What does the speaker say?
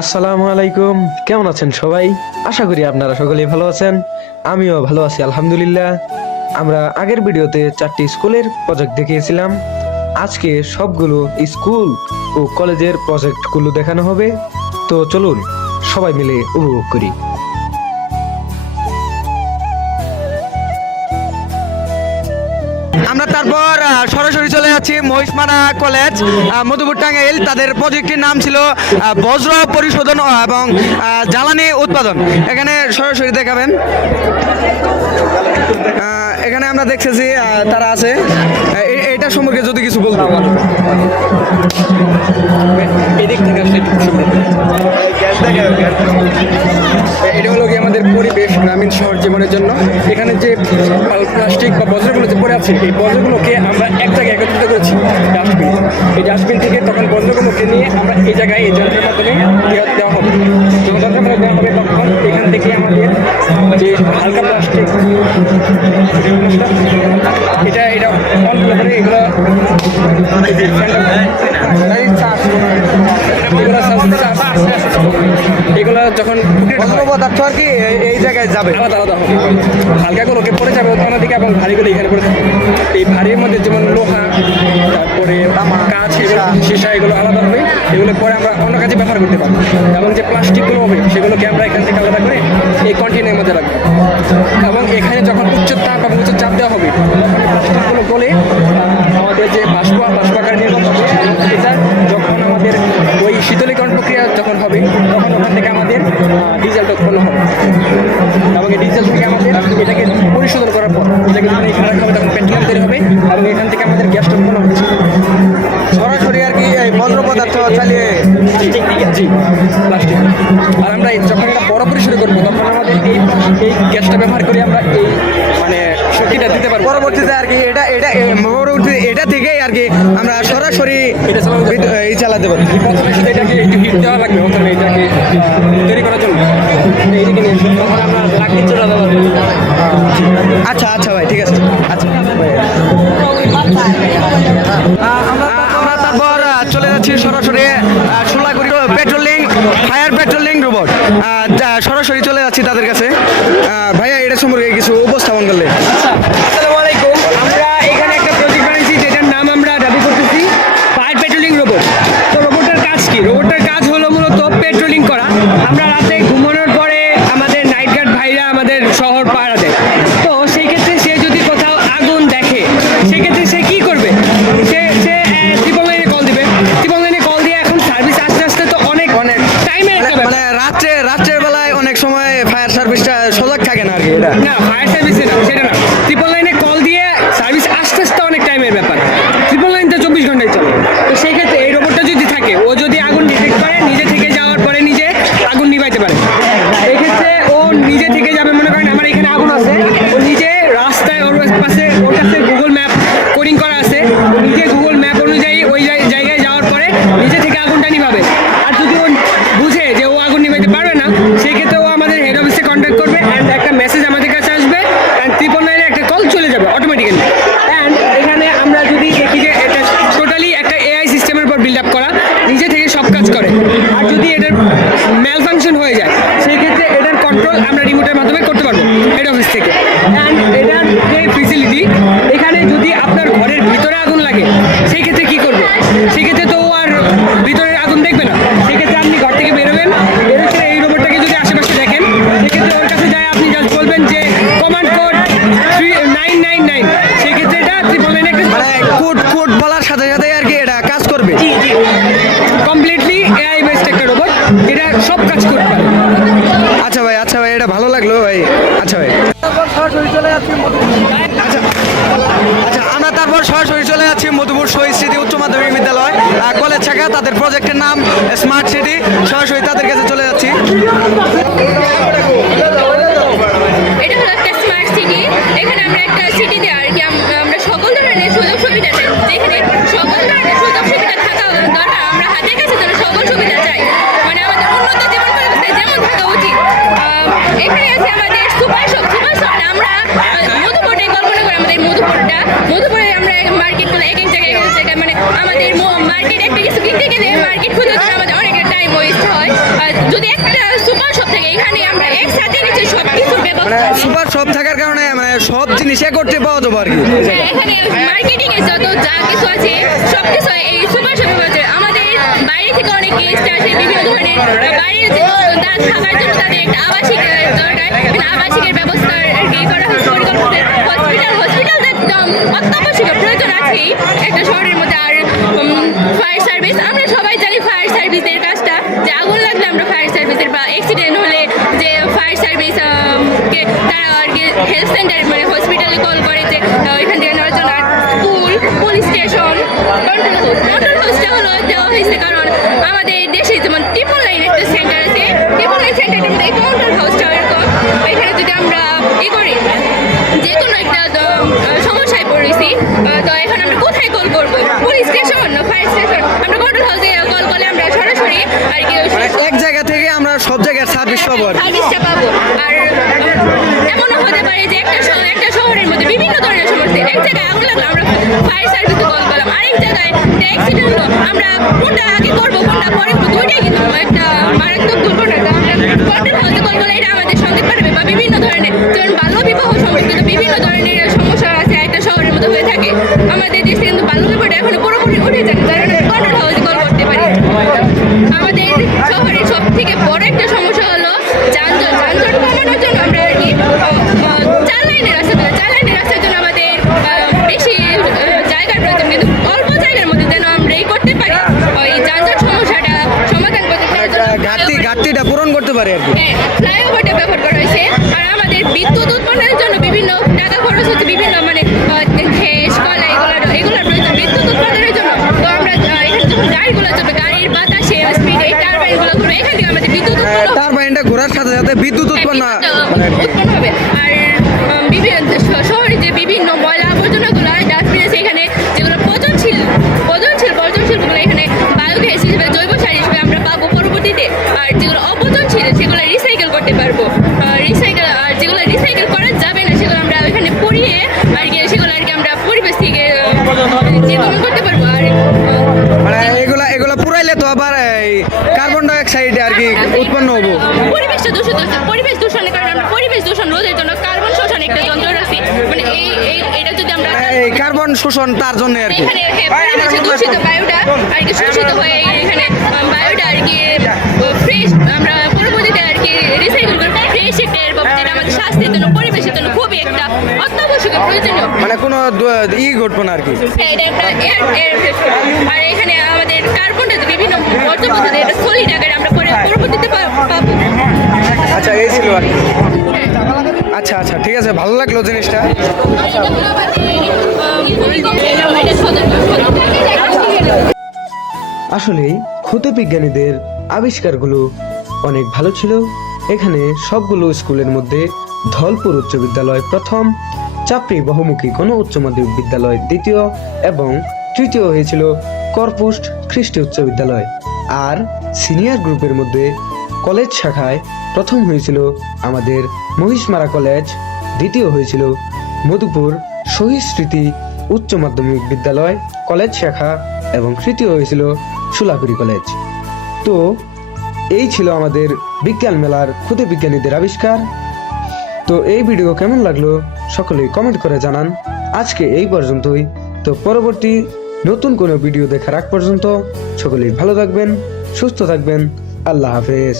আসসালামু আলাইকুম। কেমন আছেন সবাই? আশা করি আপনারা সকলেই ভালো আছেন। আমিও ভালো আছি, আলহামদুলিল্লাহ। আমরা আগের ভিডিওতে চারটি স্কুলের প্রজেক্ট দেখিয়েছিলাম। আজকে সবগুলো স্কুল ও কলেজের প্রজেক্টগুলো দেখানো হবে। তো চলুন, সবাই মিলে উপভোগ করি। আমরা তারপর সরাসরি চলে যাচ্ছি মহিষমারা কলেজ মধুপুর টাঙ্গাইল। তাদের প্রজেক্টের নাম ছিল বজ্র পরিশোধন এবং জ্বালানি উৎপাদন। এখানে সরাসরি দেখাবেন। এখানে আমরা দেখতেছি তারা আছে। সম্পর্কে যদি কিছু বলতো এদিক থেকে আসলে এটা হলো কি আমাদের পরিবেশ গ্রামীণ শহর জীবনের জন্য। এখানে যে পাল- প্লাস্টিক বা বজ্রগুলো যে পড়ে আছে এই বজ্রগুলোকে আমরা এক জায়গায় একত্রিত করেছি ডাস্টবিন এই ডাস্টবিন থেকে তখন বজ্রগুলোকে নিয়ে আমরা এই জায়গায় এই যন্ত্রের মাধ্যমে দেওয়া হবে। যন্ত্রের মাধ্যমে দেওয়া হবে তখন এখান থেকে আমাদের যে হালকা প্লাস্টিক এটা এটা অন করে ধরে এগুলো এই যে এই চাষ- এগুলো যখন পদার্থ আর কি এই জায়গায় যাবে। আলাদা আলাদা হবে। হালকাগুলোকে পড়ে যাবে অন্যদিকে এবং ভারীগুলো এখানে পড়ে থাকবে এই ভারীর মধ্যে যেমন লোহা তারপরে কাঁচ এগুলো সীসা। এগুলো আলাদা হবে। এগুলো পরে আমরা অন্য কাজে ব্যবহার করতে পারব। এবং যে প্লাস্টিকগুলো হবে সেগুলোকে আমরা এখান থেকে আলাদা করে এই কন্টেনারের মধ্যে রাখব। এবং এখানে যখন উচ্চ তাপ এবং উচ্চ চাপ দেওয়া হবে তখন প্লাস্টিকগুলো গলে আহ, আমাদের যে বাষ্প বাষ্প আকারে নির্গত হবে এবং এটা যখন আমাদের ওই শীতলীকরণ প্রক্রিয়া যখন হবে তখন ওখান থেকে আমাদের ডিজেলটা উৎপন্ন হবে এবং এই ডিজেল থেকে আমাদের এটাকে পরিশোধন করার পর এটাকে যখন এখানে রাখা হবে তখন পেট্রোলিয়াম তৈরি হবে এবং এখান থেকে আমাদের গ্যাসটা উৎপন্ন হবে সরাসরি আর কি এই বজ্র পদার্থ চালিয়ে জি প্লাস্টিক আর আমরা যখন এটা বড় পরিসরে করব তখন আমাদের এই এই গ্যাসটা ব্যবহার করে আমরা এই মানে শক্তিটা দিতে পারব। পরবর্তীতে আর কি এটা এটা পরবর্তীতে এটা থেকেই আর কি আমরা সরাসরি এটা এই চালাতে পারি প্রথমে শুধু এটাকে একটু হিট দেওয়া লাগবে রোবট সরাসরি চলে যাচ্ছি তাদের কাছে। ভাইয়া এটা সম্পর্কে কিছু উপস্থাপন করলে। এটার ম্যাল ফাংশন হয়ে যায়। সেই ক্ষেত্রে এটার কন্ট্রোল আমরা রিমোটের মাধ্যমে করতে পারব হেড অফিস থেকে। অ্যান্ড এটার যে ফেসিলিটি এখানে যদি আপনার ঘরের ভিতরে আগুন লাগে, সেই ক্ষেত্রে কী করব? সেক্ষেত্রে তো সব কাজ করতে পারে। আচ্ছা ভাই আচ্ছা ভাই, এটা ভালো লাগল ভাই। আচ্ছা ভাই। আচ্ছা আচ্ছা আমরা তারপর সরাসরি চলে যাচ্ছি মধুপুর শহীদ স্মৃতি উচ্চ মাধ্যমিক বিদ্যালয় কলেজ শাখা। তাদের প্রজেক্টের নাম স্মার্ট সিটি সরাসরি তাদের কাছে চলে সুপার শপ থাকার কারণে মানে সব জিনিস করতে পাওয়া যাব আর কি। হ্যাঁ, এখানে মার্কেটিং এর যত যা কিছু আছে সব কিছু এই সুপার শপে পাওয়া আমাদের বাইরে থেকে অনেক গেস্ট আসে বিভিন্ন ধরনের। বাইরে থাকার জন্য তাদের একটা আবাসিক দরকার। আবাসিকের ব্যবস্থা করা হয়েছে পরিকল্পনা কন্ট্রোল কন্ট্রোল হাউসটা হলো দেওয়া হয়েছে কারণ আমাদের দেশে যেমন ট্রিপল লাইন একটা সেন্টার আছে ট্রিপল লাইন সেন্টারটা কিন্তু এই কন্ট্রোল হাউসটা এরকম এখানে যদি আমরা ই করি, যে কোনো একটা সমস্যায় পড়েছি তো এখন আমরা কোথায় কল করব? পারে আর কি। হ্যাঁ ফ্লাইওভারটা ব্যবহার করা হয়েছে। আর আমাদের বিদ্যুৎ উৎপাদনের জন্য বিভিন্ন টাকা খরচ হচ্ছে বিভিন্ন মানে ঘেস কলা এগুলো এগুলোর প্রয়োজন বিদ্যুৎ উৎপাদনের জন্য। তো আমরা এখানে যখন গাড়িগুলো চলবে গাড়ির বাতাসে স্পিডে টারবাইনগুলো ঘুরবে এখান থেকে আমাদের বিদ্যুৎ উৎপন্ন ঘোরার সাথে সাথে বিদ্যুৎ উৎপন্ন আর কি। উৎপন্ন হবে। আর বিভিন্ন শহরে যে বিভিন্ন ময়লা কার্বন শোষণ তার জন্য আর কি। হ্যাঁ, দূষিত বায়ুটা আর কি শোষিত হয়ে। এখানে বায়ুটা আর কি ফ্রেশ আমরা পরবর্তীতে আর কি রিসাইকেল করে ফ্রেশ একটা এর বাবদ আমাদের স্বাস্থ্যের জন্য পরিবেশের জন্য খুবই একটা অত্যাবশ্যক প্রয়োজনীয়। মানে কোনো ই ঘটবো না আর কি। হ্যাঁ, এটা একটা এয়ার এয়ার আর এখানে আমাদের কার্বনটা বিভিন্ন বর্জ্য পদার্থ এটা সলিড আকারে আমরা পরে পরবর্তীতে পাবো। আচ্ছা এই ছিল আর কি। আচ্ছা আচ্ছা ঠিক আছে ভালো লাগল জিনিসটা। আসলেই ক্ষুদে বিজ্ঞানীদের আবিষ্কারগুলো অনেক ভালো ছিল। এখানে সবগুলো স্কুলের মধ্যে ধলপুর উচ্চ বিদ্যালয় প্রথম, চাপড়ি বহুমুখী কোন উচ্চ মাধ্যমিক বিদ্যালয় দ্বিতীয় এবং তৃতীয় হয়েছিল করপুষ্ট খ্রিস্টি উচ্চ বিদ্যালয়। আর সিনিয়র গ্রুপের মধ্যে কলেজ শাখায় প্রথম হয়েছিল আমাদের মহিষমারা কলেজ, দ্বিতীয় হয়েছিল মধুপুর শহীদ স্মৃতি উচ্চ মাধ্যমিক বিদ্যালয়, কলেজ শাখা এবং তৃতীয় হয়েছিল সুলাপুরি কলেজ। তো এই ছিল আমাদের বিজ্ঞান মেলার ক্ষুদে বিজ্ঞানীদের আবিষ্কার। তো এই ভিডিও কেমন লাগল সকলেই কমেন্ট করে জানান। আজকে এই পর্যন্তই। তো পরবর্তী নতুন কোনো ভিডিও দেখার আগ পর্যন্ত সকলেই ভালো থাকবেন, সুস্থ থাকবেন। আল্লাহ হাফেজ।